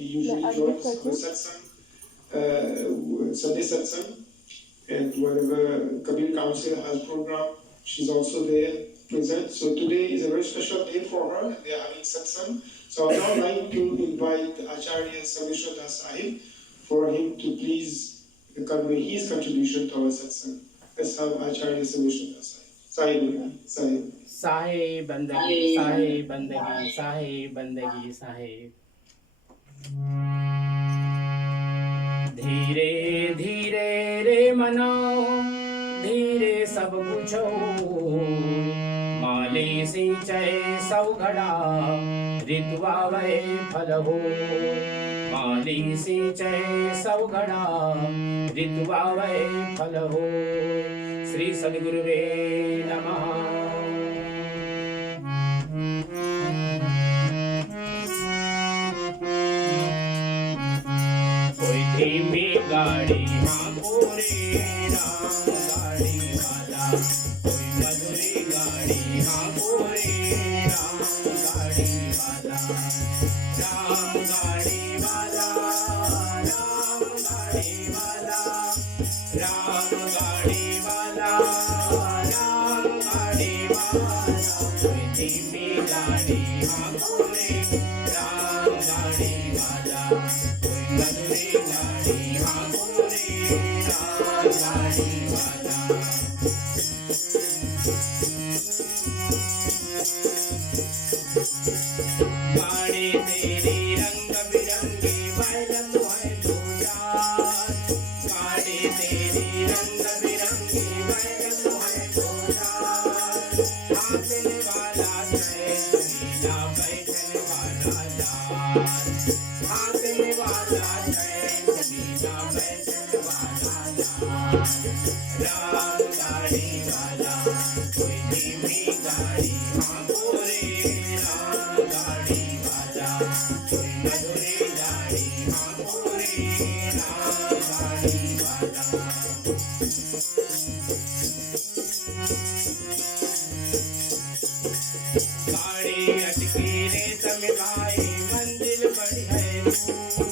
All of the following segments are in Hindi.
usually joins the satsang, Sunday satsang, and whenever Kabir Council has program, she's also there present. So today is a very special day for her, and they are having satsang. So I would now like to invite Acharya Sarveshwar Das Sahib for him to please convey his contribution to our satsang. Let's have Acharya Sarveshwar Das Sahib. Sahib. साहेब बंदगी, साहेब बंदगी, साहेब बंदगी, साहेब। धीरे धीरे रे मनो, धीरे सब कुछो, माले सिंचय सब घड़ा, ऋतुआ वै फल हो। माली सिंचय सब घड़ा, ऋतुआ वै फल हो। श्री सद्गुरुवे नमः। धीमी गाड़ी हाँको रे राम गाड़ी वाला, कोई मधुरी गाड़ी हाँको रे राम गाड़ी वाला। राम गाड़ी वाला, राम गाड़ी वाला, राम गाड़ी वाला, राम गाड़ी वाला। कोई धीमी गाड़ी हाँको रे राम गाड़ी वाला, कोई मधुरी गाड़ी हाँको रे राम गाड़ी वाला। गाड़ी तेरी रंग बिरंगी बैल तो है दो चार। गाड़ी तेरी रंग बिरंगी बैल तो है दो चार। हाँकने वाला चैन नीला, बैठने वाला लाल। हाँकने वाला चैन नीला, बैठने वाला लाल। राम गाड़ी वाला, कोई धीमी गाड़ी हाँको रे राम गाड़ी वाला, कोई मधुरी गाड़ी हाँको रे राम गाड़ी वाला। गाड़ी अटकी रेशम गाई, मंजिल बड़ी है दूर।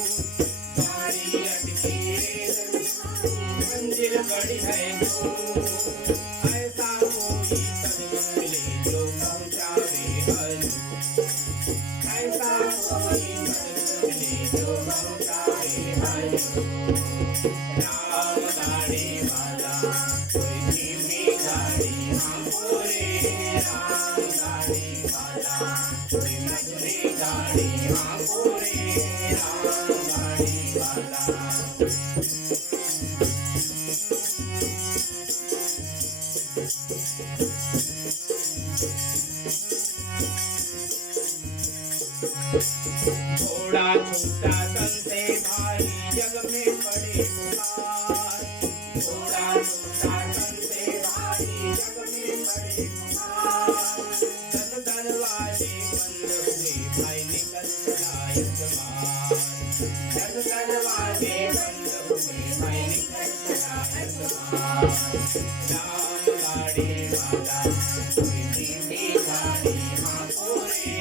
गाड़ी अटकी रेशम गाई, मंजिल बड़ी है दूर। ऐसा कोई सद्गुरु मिले जो पहुँचावे हजूर। ऐसा कोई सद्गुरु मिले जो पहुँचावे हजूर। राम गाड़ी वाला, कोई धीमी गाड़ी हाँको रे राम गाड़ी वाला, कोई मधुरी गाड़ी हाँको रे राम गाड़ी वाला। थोड़ा छूटा तन से भाई, जग में पड़े पुकार। थोड़ा छूटा तन से भाई, जग में पड़े पुकार। दस दरवाजे बंद हुए भाई, निकल चला एतबार। दस दरवाजे बंद हुए भाई, निकल चला एतबार। राम गाड़ी वाला, कोई धीमी गाड़ी हाँको रे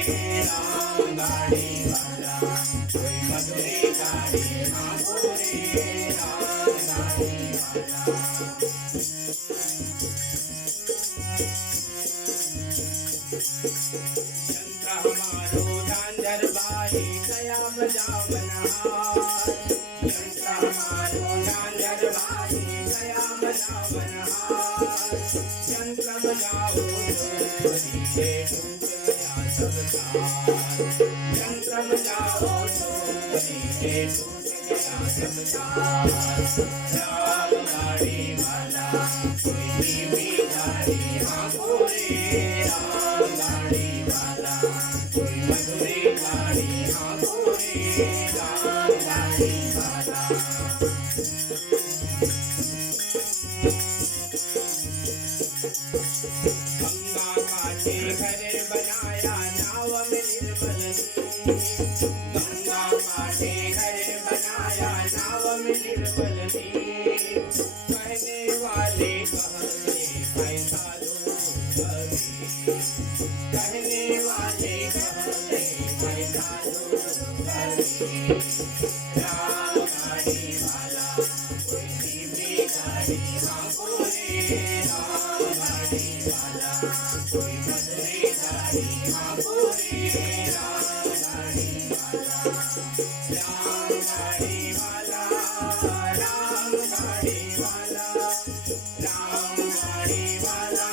राम गाड़ी वाला, कोई मधुरी गाड़ी हाँको रे राम गाड़ी वाला। यंत्र हमारो झांझर भाई, गया बजा बनहार। यंत्र हमारो झांझर भाई, गया बजा बनहार। यंत्र बजाओ तो धीरे टूट गया सब तार। यंत्र बजाओ तो धीरे टूट गया सब तार। राम गाड़ी वाला, कोई धीमी गाड़ी हाँको रे राम गाड़ी वाला, कोई मधुरी गाड़ी हाँको रे राम गाड़ी वाला। गंगा काटे घर बनाया, नाव में निर्मल नीर। गंगा काटे घर बनाया, नाव में निर्मल नीर। कहने वाले कहते पैसा दो कबीर। कहने वाले कहते पैसा दो कबीर। राम गाड़ी वाला कोई धीमी गाड़ी हाँको रे, राम गाड़ी वाला कोई मधुरी गाड़ी हाँको रे, राम गाड़ी वाला, राम गाड़ी वाला, राम गाड़ी वाला, राम गाड़ी वाला,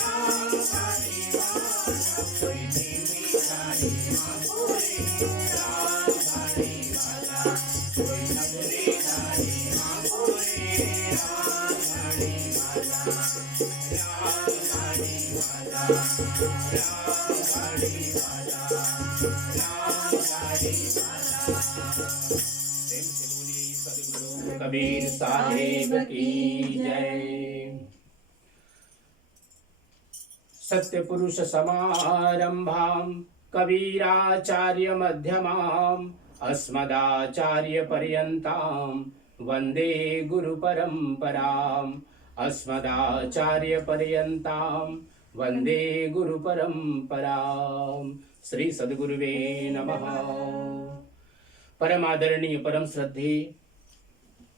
राम गाड़ी वाला कोई धीमी गाड़ी हाँको रे, राम गाड़ी वाला कोई मधुरी गाड़ी हाँको रे, राम गाड़ी वाला, राम गाड़ी वाला, राम गाड़ी वाला, राम गाड़ी वाला। प्रेम से बोलिए सद्गुरु कबीर साहिब की जय। सत्य पुरुष समारंभां कबीराचार्य मध्यमाम् अस्मदाचार्य पर्यन्तां वन्दे गुरु परंपराम्, अस्मदाचार्य पर्यन्तां वन्दे गुरु परंपराम्। श्री सद्गुरुवे नमः। परम आदरणीय परम श्रद्धेय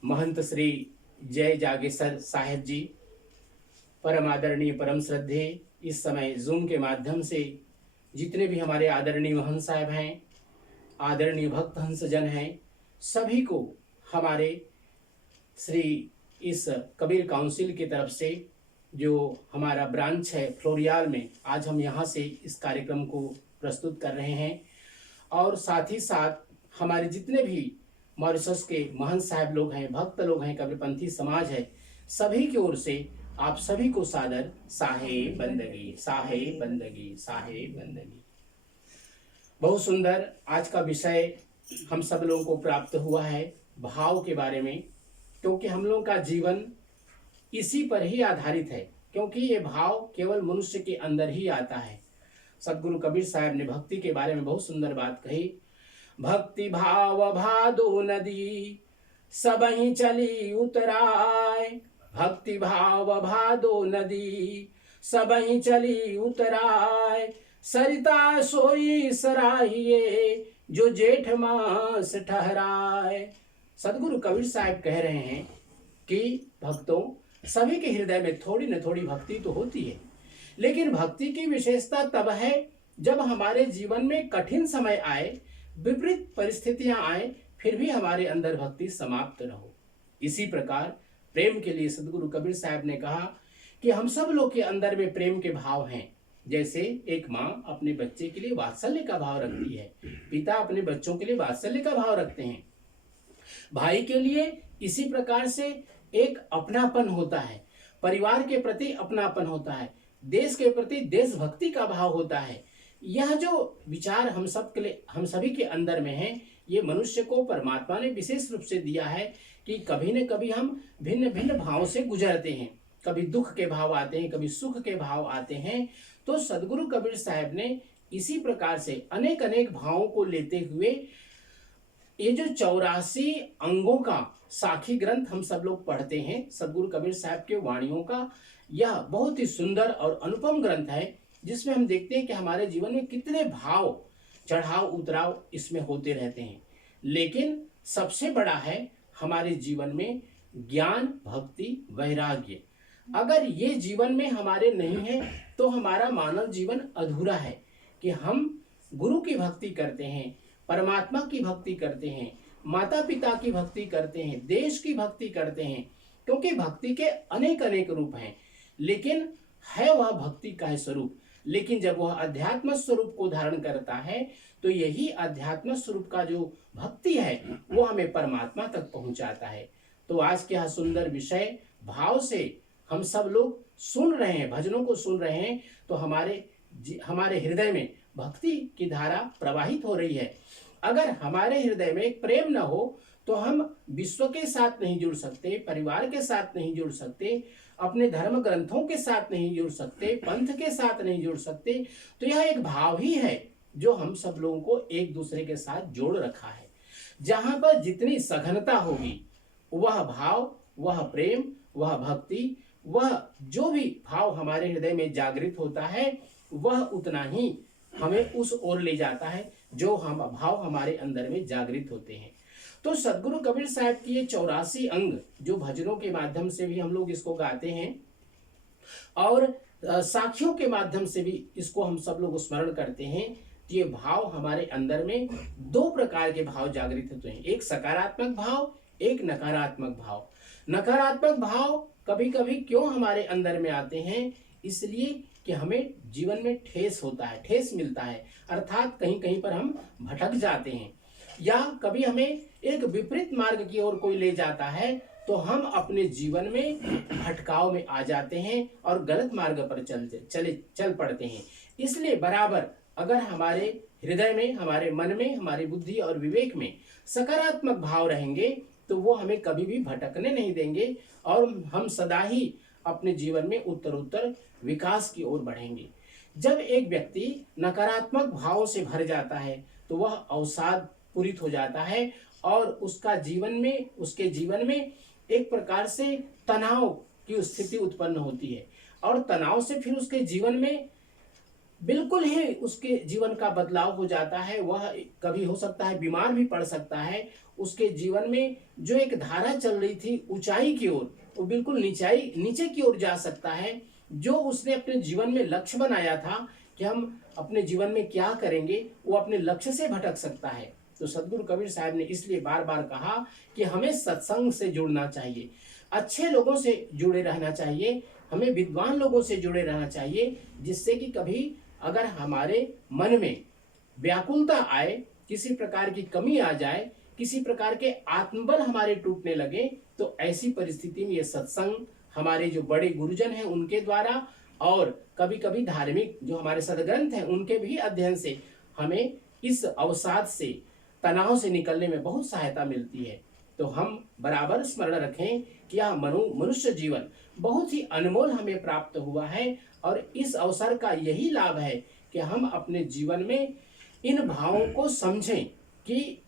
महंत श्री जय जागेसर साहेब जी, परम आदरणीय परम श्रद्धेय इस समय जूम के माध्यम से जितने भी हमारे आदरणीय महंत साहब हैं, आदरणीय भक्त हंस जन हैं, सभी को हमारे श्री इस कबीर काउंसिल की तरफ से जो हमारा ब्रांच है फ्लोरियाल में, आज हम यहाँ से इस कार्यक्रम को प्रस्तुत कर रहे हैं। और साथ ही साथ हमारे जितने भी मॉरिशस के महंत साहब लोग हैं, भक्त लोग हैं, कबीरपंथी समाज है, सभी की ओर से आप सभी को सादर साहे बंदगी, साहे बंदगी, साहे बंदगी। बहुत सुंदर आज का विषय हम सब लोगों को प्राप्त हुआ है भाव के बारे में, क्योंकि हम लोगों का जीवन इसी पर ही आधारित है, क्योंकि ये भाव केवल मनुष्य के अंदर ही आता है। सदगुरु कबीर साहब ने भक्ति के बारे में बहुत सुंदर बात कही। भक्ति भाव भादो नदी सबही चली उतराय, भक्ति भाव भादो नदी सबही चली उतराय, सरिता सोई सराहिए जो जेठ मास ठहराए। सदगुरु कबीर साहब कह रहे हैं कि भक्तों, सभी के हृदय में थोड़ी न थोड़ी भक्ति तो होती है, लेकिन भक्ति की विशेषता तब है जब हमारे जीवन में कठिन समय आए, विपरीत परिस्थितियां आए, फिर भी हमारे अंदर भक्ति समाप्त न हो। इसी प्रकार प्रेम के लिए सदगुरु कबीर साहब ने कहा कि हम सब लोग के अंदर में प्रेम के भाव हैं। जैसे एक माँ अपने बच्चे के लिए वात्सल्य का भाव रखती है, पिता अपने बच्चों के लिए वात्सल्य का भाव रखते हैं, भाई के लिए इसी प्रकार से एक अपनापन होता है, परिवार के प्रति अपनापन होता है, देश के प्रति देशभक्ति का भाव होता है। यह जो विचार हम सब के लिए, हम सभी के अंदर में है, ये मनुष्य को परमात्मा ने विशेष रूप से दिया है कि कभी न कभी हम भिन्न भिन्न भाव से गुजरते हैं। कभी दुख के भाव आते हैं, कभी सुख के भाव आते हैं। तो सदगुरु कबीर साहब ने इसी प्रकार से अनेक अनेक भावों को लेते हुए ये जो 84 अंगों का साखी ग्रंथ हम सब लोग पढ़ते हैं, सदगुरु कबीर साहब के वाणियों का यह बहुत ही सुंदर और अनुपम ग्रंथ है, जिसमें हम देखते हैं कि हमारे जीवन में कितने भाव चढ़ाव उतराव इसमें होते रहते हैं। लेकिन सबसे बड़ा है हमारे जीवन में ज्ञान, भक्ति, वैराग्य। अगर ये जीवन में हमारे नहीं है तो हमारा मानव जीवन अधूरा है कि हम गुरु की भक्ति करते हैं, परमात्मा की भक्ति करते हैं, माता पिता की भक्ति करते हैं, देश की भक्ति करते हैं, क्योंकि भक्ति के अनेक अनेक रूप हैं, लेकिन है वह भक्ति का है स्वरूप। लेकिन जब वह अध्यात्म स्वरूप को धारण करता है तो यही अध्यात्म स्वरूप का जो भक्ति है वो हमें परमात्मा तक पहुंचाता है। तो आज के यह सुंदर विषय भाव से हम सब लोग सुन रहे हैं, भजनों को सुन रहे हैं, तो हमारे हृदय में भक्ति की धारा प्रवाहित हो रही है। अगर हमारे हृदय में प्रेम न हो तो हम विश्व के साथ नहीं जुड़ सकते, परिवार के साथ नहीं जुड़ सकते, अपने धर्म ग्रंथों के साथ नहीं जुड़ सकते, पंथ के साथ नहीं जुड़ सकते। तो यह एक भाव ही है जो हम सब लोगों को एक दूसरे के साथ जोड़ रखा है। जहां पर जितनी सघनता होगी, वह भाव, वह प्रेम, वह भक्ति, वह जो भी भाव हमारे हृदय में जागृत होता है, वह उतना ही हमें उस ओर ले जाता है जो हम भाव हमारे अंदर में जागृत होते हैं। तो सदगुरु कबीर साहब की ये 84 अंग जो भजनों के माध्यम से भी हम लोग इसको गाते हैं और साखियों के माध्यम से भी इसको हम सब लोग स्मरण करते हैं। तो ये भाव हमारे अंदर में दो प्रकार के भाव जागृत होते हैं, एक सकारात्मक भाव, एक नकारात्मक भाव। नकारात्मक भाव कभी कभी क्यों हमारे अंदर में आते हैं, इसलिए कि हमें जीवन में ठेस होता है, ठेस मिलता है, अर्थात कहीं कहीं पर हम भटक जाते हैं, या कभी हमें एक विपरीत मार्ग की ओर कोई ले जाता है तो हम अपने जीवन में भटकाव में आ जाते हैं और गलत मार्ग पर चल पड़ते हैं। इसलिए बराबर अगर हमारे हृदय में, हमारे मन में, हमारी बुद्धि और विवेक में सकारात्मक भाव रहेंगे तो वो हमें कभी भी भटकने नहीं देंगे और हम सदा ही अपने जीवन में उत्तरोत्तर विकास की ओर बढ़ेंगे। जब एक व्यक्ति नकारात्मक भावों से भर जाता है तो वह अवसाद पूरित हो जाता है और उसके जीवन में एक प्रकार से तनाव की स्थिति उत्पन्न होती है और तनाव से फिर उसके जीवन में बिल्कुल ही उसके जीवन का बदलाव हो जाता है। वह कभी हो सकता है बीमार भी पड़ सकता है। उसके जीवन में जो एक धारा चल रही थी ऊंचाई की ओर, वो बिल्कुल नीचे की ओर जा सकता है। जो उसने अपने जीवन में लक्ष्य बनाया था कि हम अपने जीवन में क्या करेंगे, वो अपने लक्ष्य से भटक सकता है। तो सदगुरु कबीर साहब ने इसलिए बार बार कहा कि हमें सत्संग से जुड़ना चाहिए, अच्छे लोगों से जुड़े रहना चाहिए, हमें विद्वान लोगों से जुड़े रहना चाहिए, जिससे कि कभी अगर हमारे मन में व्याकुलता आए, किसी प्रकार की कमी आ जाए, किसी प्रकार के आत्मबल हमारे टूटने लगे, तो ऐसी परिस्थिति में ये सत्संग हमारे जो बड़े गुरुजन हैं उनके द्वारा और कभी कभी धार्मिक जो हमारे सदग्रंथ हैं उनके भी अध्ययन से हमें इस अवसाद से, तनाव से निकलने में बहुत सहायता मिलती है। तो हम बराबर स्मरण रखें कि यह मनुष्य जीवन बहुत ही अनमोल हमें प्राप्त हुआ है और इस अवसर का यही लाभ है कि हम अपने जीवन में इन भावों को समझें कि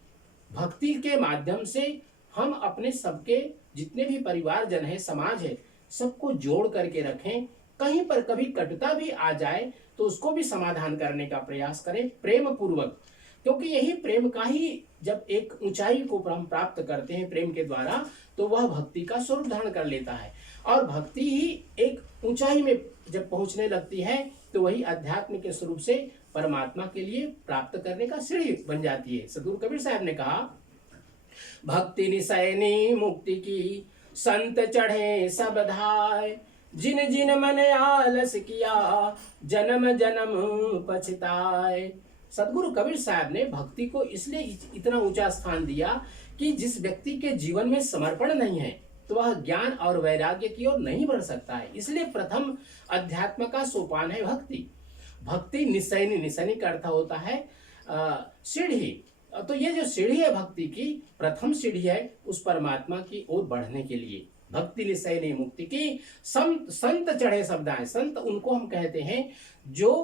भक्ति के माध्यम से हम अपने सबके जितने भी परिवारजन है, समाज है, सबको जोड़ करके रखें। कहीं पर कभी कटुता भी आ जाए तो उसको भी समाधान करने का प्रयास करें प्रेम पूर्वक, क्योंकि यही प्रेम का ही जब एक ऊंचाई को हम प्राप्त करते हैं प्रेम के द्वारा, तो वह भक्ति का स्वरूप धारण कर लेता है और भक्ति ही एक ऊंचाई में जब पहुंचने लगती है तो वही अध्यात्म के स्वरूप से परमात्मा के लिए प्राप्त करने का सीढ़ी बन जाती है। सदगुरु कबीर साहब ने कहा, भक्ति निसैनी मुक्ति की संत चढ़े सब धाय, जिन जिन मन आलस किया जन्म जन्म पछताए। सदगुरु कबीर साहब ने भक्ति को इसलिए इतना ऊंचा स्थान दिया कि जिस व्यक्ति के जीवन में समर्पण नहीं है तो वह ज्ञान और वैराग्य की ओर नहीं बढ़ सकता है। इसलिए प्रथम अध्यात्म का सोपान है भक्ति। भक्ति निसैनी, निसैनी का अर्थ होता है सीढ़ी। तो ये जो सीढ़ी है भक्ति की, प्रथम सीढ़ी है उस परमात्मा की ओर बढ़ने के लिए। भक्ति निसैनी मुक्ति की संत चढ़े शब्दाएं। संत उनको हम कहते हैं जो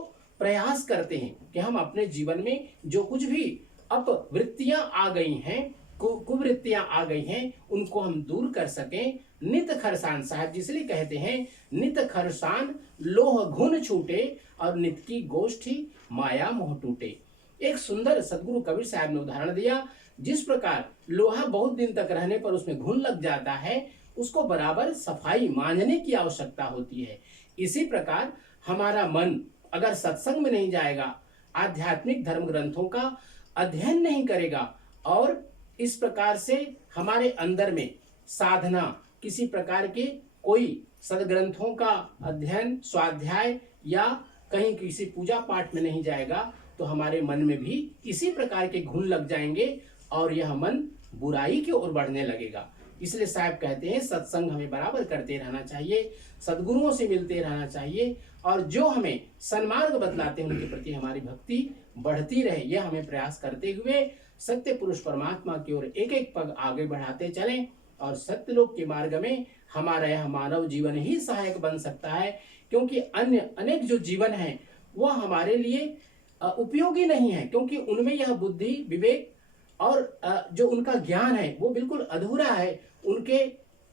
प्रयास करते हैं कि हम अपने जीवन में जो कुछ भी अपवृत्तियां आ गई हैं, कुवृत्तियां आ गई हैं, उनको हम दूर कर सकें। नित खरसान, साहब जी इसलिए कहते हैं नित खरसान लोह घुन छूटे और नित की गोष्ठी माया मोह टूटे। एक सुंदर सदगुरु कबीर साहब ने उदाहरण दिया, जिस प्रकार लोहा बहुत दिन तक रहने पर उसमें घुन लग जाता है, उसको बराबर सफाई मांजने की आवश्यकता होती है। इसी प्रकार हमारा मन अगर सत्संग में नहीं जाएगा, आध्यात्मिक धर्म ग्रंथों का अध्ययन नहीं करेगा और इस प्रकार से हमारे अंदर में साधना, किसी प्रकार के कोई सदग्रंथों का अध्ययन, स्वाध्याय या कहीं किसी पूजा पाठ में नहीं जाएगा, तो हमारे मन में भी इसी प्रकार के घुन लग जाएंगे और यह मन बुराई की ओर बढ़ने लगेगा। इसलिए साहब कहते हैं सत्संग हमें बराबर करते रहना चाहिए, सद्गुरुओं से मिलते रहना चाहिए और जो हमें सन्मार्ग बतलाते हैं उनके प्रति हमारी भक्ति बढ़ती रहे, यह हमें प्रयास करते हुए सत्य पुरुष परमात्मा की ओर एक एक पग आगे बढ़ाते चलें और सत्यलोक के मार्ग में हमारा यह मानव जीवन ही सहायक बन सकता है, क्योंकि अन्य अनेक जो जीवन है वह हमारे लिए उपयोगी नहीं है, क्योंकि उनमें यह बुद्धि, विवेक और जो उनका ज्ञान है वो बिल्कुल अधूरा है। उनके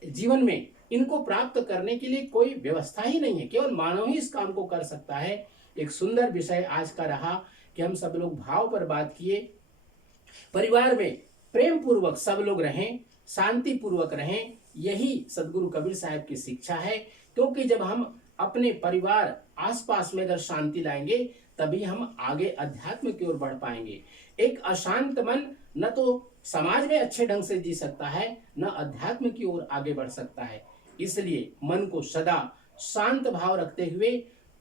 जीवन में इनको प्राप्त करने के लिए कोई व्यवस्था ही नहीं है, केवल मानव ही इस काम को कर सकता है। एक सुंदर विषय आज का रहा कि हम सब लोग भाव पर बात किए, परिवार में प्रेम पूर्वक सब लोग रहें, शांति पूर्वक रहें, यही सदगुरु कबीर साहब की शिक्षा है। क्योंकि जब हम अपने परिवार आसपास में अगर शांति लाएंगे तभी हम आगे अध्यात्म की ओर बढ़ पाएंगे। एक अशांत मन न तो समाज में अच्छे ढंग से जी सकता है, न अध्यात्म की ओर आगे बढ़ सकता है। इसलिए मन को सदा शांत भाव रखते हुए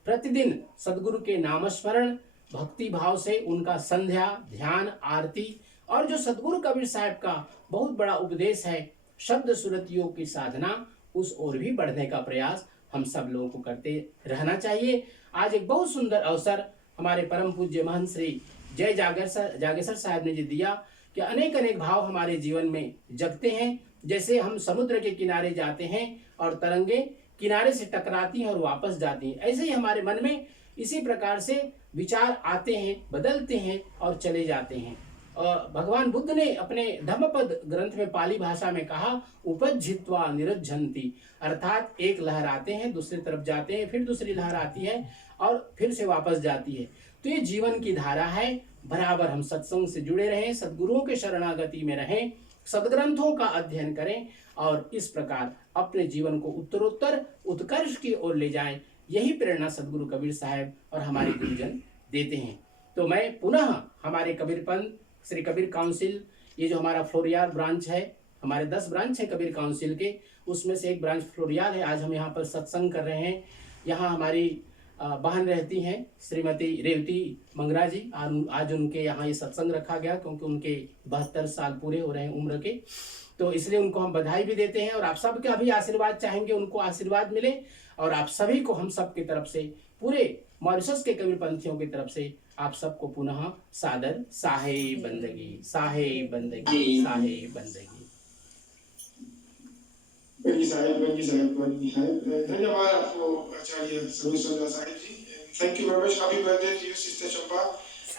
प्रतिदिन सदगुरु के नामस्मरण भक्ति भाव से उनका संध्या ध्यान आरती और जो सदगुरु कबीर साहब का बहुत बड़ा उपदेश है शब्द सुरत योग की साधना, उस ओर भी बढ़ने का प्रयास हम सब लोगों को करते रहना चाहिए। आज एक बहुत सुंदर अवसर हमारे परम पूज्य महंत श्री जय जागेश्वर साहब ने जी दिया कि अनेक अनेक भाव हमारे जीवन में जगते हैं। जैसे हम समुद्र के किनारे जाते हैं और तरंगे किनारे से टकराती हैं और वापस जाती हैं, ऐसे ही हमारे मन में इसी प्रकार से विचार आते हैं, बदलते हैं और चले जाते हैं। और भगवान बुद्ध ने अपने धम्मपद ग्रंथ में पाली भाषा में कहा उपज्जित्वा निरज्जन्ति, अर्थात एक लहर आते हैं दूसरी तरफ जाते हैं, फिर दूसरी लहर आती है और फिर से वापस जाती है। तो ये जीवन की धारा है। बराबर हम सत्संग से जुड़े रहें, सदगुरुओं के शरणागति में रहें, सदग्रंथों का अध्ययन करें और इस प्रकार अपने जीवन को उत्तरोत्तर उत्कर्ष की ओर ले जाएं। यही प्रेरणा सदगुरु कबीर साहब और हमारे गुरुजन देते हैं। तो मैं पुनः हमारे कबीर पंथ श्री कबीर काउंसिल, ये जो हमारा फ्लोरियाल ब्रांच है, हमारे 10 ब्रांच है कबीर काउंसिल के, उसमें से एक ब्रांच फ्लोरियाल है। आज हम यहाँ पर सत्संग कर रहे हैं। यहाँ हमारी बहन रहती हैं श्रीमती रेवती मंगरा जी। आज उनके यहाँ ये सत्संग रखा गया क्योंकि उनके 72 साल पूरे हो रहे हैं उम्र के, तो इसलिए उनको हम बधाई भी देते हैं और आप सबका भी आशीर्वाद चाहेंगे, उनको आशीर्वाद मिले। और आप सभी को हम सब की तरफ से, पूरे मॉरिशस के कबीर पंथियों की तरफ से आप सबको पुनः सादर साहे बंदगी, साहे बंदगी, साहे बंदगी। धन्यवाद आपको आचार्य सर्वेश्वर साहिब जी। Thank you very much. Happy birthday to you, Sister Champa.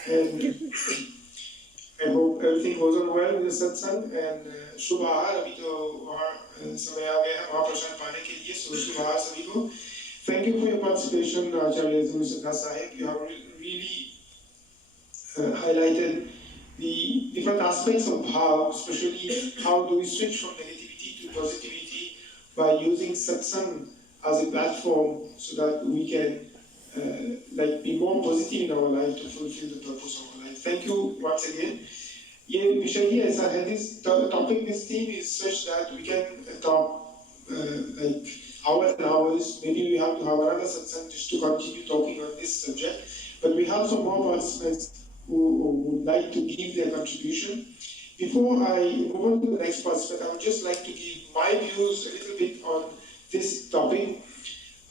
And I hope everything goes on well with the satsang. And शुभ आहार, अभी तो वहाँ समय आ गया है महाप्रसाद पाने के लिए, so शुभ आहार सभी को। Thank you for your participation, Acharya Sarveshwar Sahib. You have really highlighted the different aspects of bhav, especially how do we switch from negativity to positivity by using satsang as a platform so that we can be more positive in our life to fulfill the purpose of our life. Thank you once again. ये विषय ही ऐसा है, this topic, this theme is such that we can talk like hours and hours. Maybe we have to have another satsang just to continue talking on this subject. But we have some more participants who would like to give their contribution. Before I move on to the next participant, I would just like to give my views a little bit on this topic.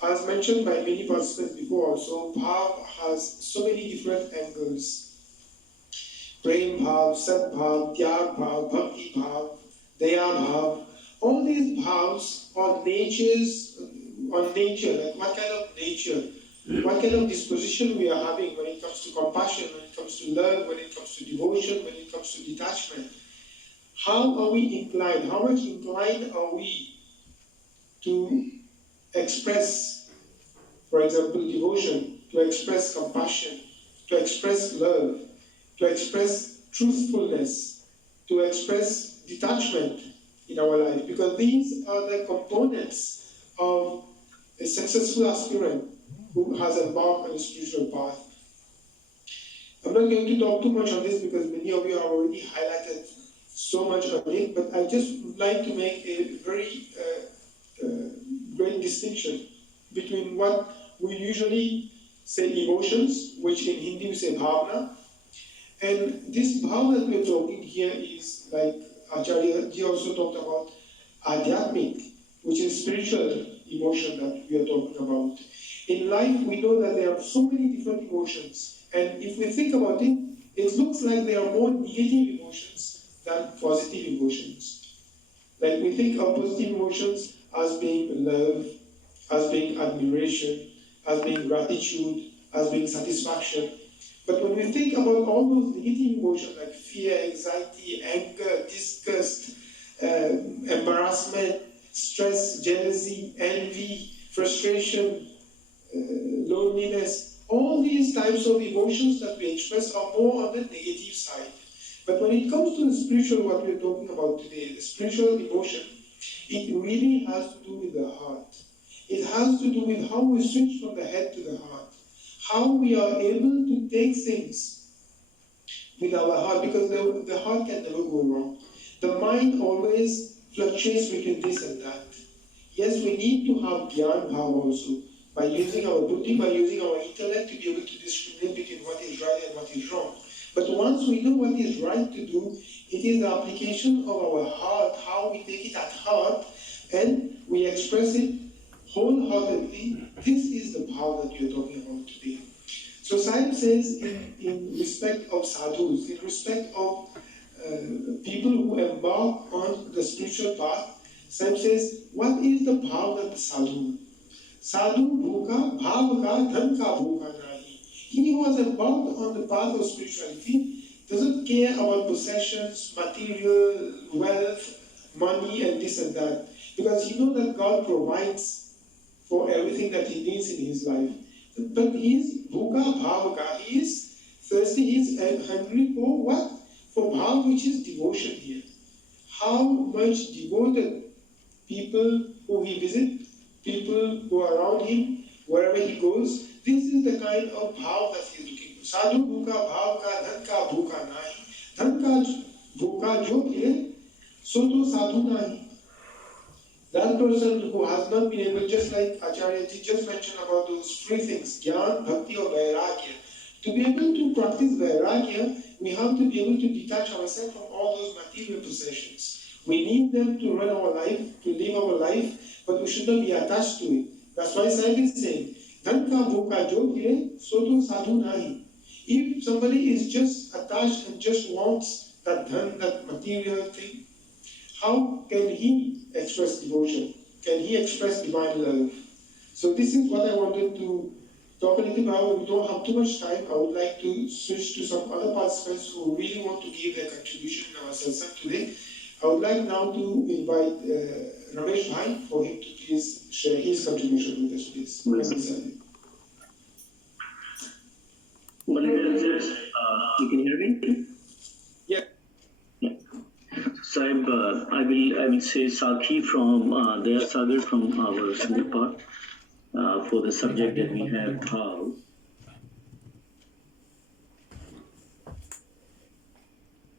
As mentioned by many participants before also, bhav has so many different angles. Prem bhav, sat bhav, tyag bhav, bhakti bhav, daya bhav. All these bhavs are nature, like what kind of nature, what kind of disposition we are having when it comes to compassion, when it comes to love, when it comes to devotion, when it comes to detachment. How are we inclined? How much inclined are we to express, for example, devotion, to express compassion, to express love, to express truthfulness, to express detachment in our life? Because these are the components of a successful aspirant who has embarked on a spiritual path. I'm not going to talk too much on this because many of you have already highlighted so much on it, but I just would like to make a very great distinction between what we usually say emotions, which in Hindi we say bhavna, and this bhav that we're talking here is like Acharya ji also talked about adhyatmic, which is spiritual emotion that we are talking about. In life, we know that there are so many different emotions, and if we think about it, it looks like there are more negative emotions than positive emotions. Like we think of positive emotions as being love, as being admiration, as being gratitude, as being satisfaction. But when we think about all those negative emotions like fear, anxiety, anger, disgust, embarrassment, stress, jealousy, envy, frustration, loneliness, All these types of emotions that we express are more on the negative side. But when it comes to the spiritual, what we're talking about today, the spiritual emotion, it really has to do with the heart. It has to do with how we switch from the head to the heart. How we are able to take things with our heart, because the heart can never go wrong. The mind always fluctuates between this and that. Yes, we need to have Gyan Bhav also, by using our buddhi, by using our intellect to be able to discriminate between what is right and what is wrong. But once we know what is right to do, it is the application of our heart, how we take it at heart, and we express it wholeheartedly. This is the power that we are talking about today. So Sahib says, in respect of sadhus, in respect of people who embark on the spiritual path, Sahib says, what is the bhav of the sadhu? Sadhu bhuka bhav ka dhan ka bhuka nahi. He who has embarked on the path of spirituality doesn't care about possessions, material, wealth, money, and this and that, because he knows that God provides for everything that he needs in his life. But he is bhuka bhavaka, he is thirsty, he is hungry for what? For bhav, which is devotion here. How much devoted people who he visits, people who are around him, wherever he goes, this is the kind of bhav that he is looking for. Sadhu bhuka bhav ka dhan ka bhuka nahi. Dhan ka bhuka jo mile, so to sadhu nahi. That person who has not been able, just like Acharya ji just mentioned about those three things, Gyan, Bhakti or Vairagya. To be able to practice Vairagya, we have to be able to detach ourselves from all those material possessions. We need them to run our life, to live our life, but we should not be attached to it. That's why Sahib is saying, Dhan ka bhuka jo gire, so to sadhu nahi. If somebody is just attached and just wants that dhan, that material thing, how can he express devotion? Can he express divine love? So this is what I wanted to talk a little about. We don't have too much time. I would like to switch to some other participants who really want to give their contribution in our satsang today. I would like now to invite Ramesh Bhai for him to please share his contribution with us, please. You can hear me? Yeah. Sahib, I will say Sakhi from Daya Sagar from our Singapore for the subject that we have, bhav.